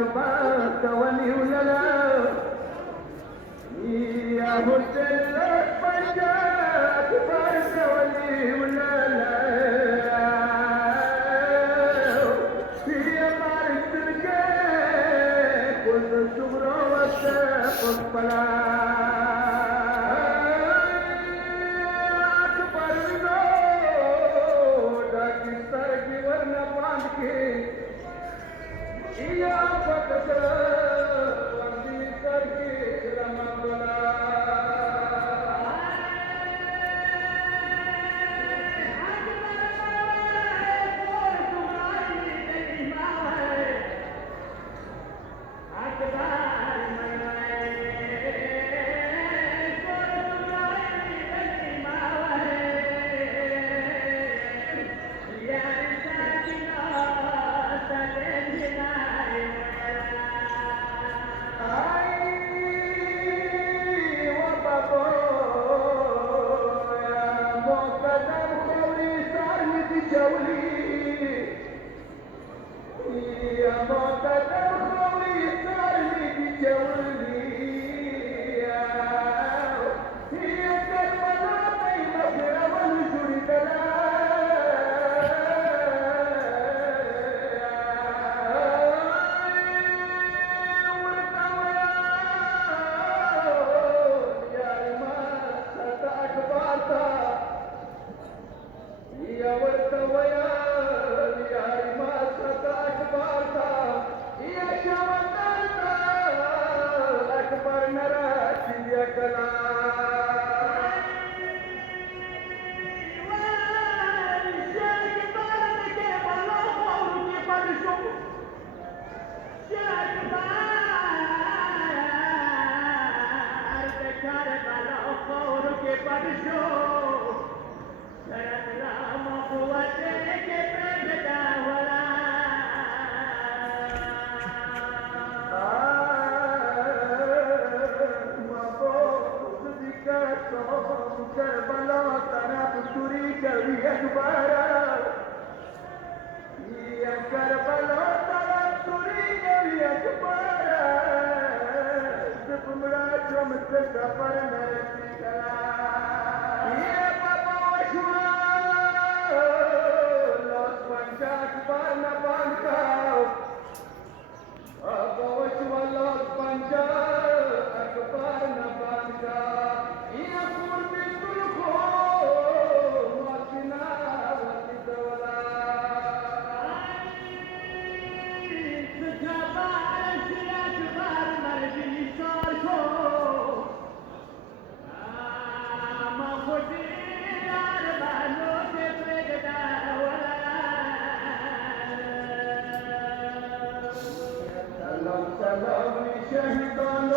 أكبر تولي ولا لا يا حسين الفجر أكبر تولي ولا لا في مارك الجيش كل الشبر والسيف والصلاة يا فتى وندي करके रमबला يا معتدل خوي صارني بجولي هي كربلاء بين مغرب والجود يا إمام ستأكبرت يا ورثويا أكبر نراتب يا كلام شاك بارك الله قولك فرشو شاك بارك الله قولك فرشو شرط رام قوتك برجدا ولا كربلاء طرف تريد يكبر يا كربلاء طرف تريد يكبر تمرا جم سفر نرسيلا يا بابا وشوا لوس پنجاب بنا بانكا بابا وشوا لوس پنجاب اكبر نبانكا يا سلام شهيدان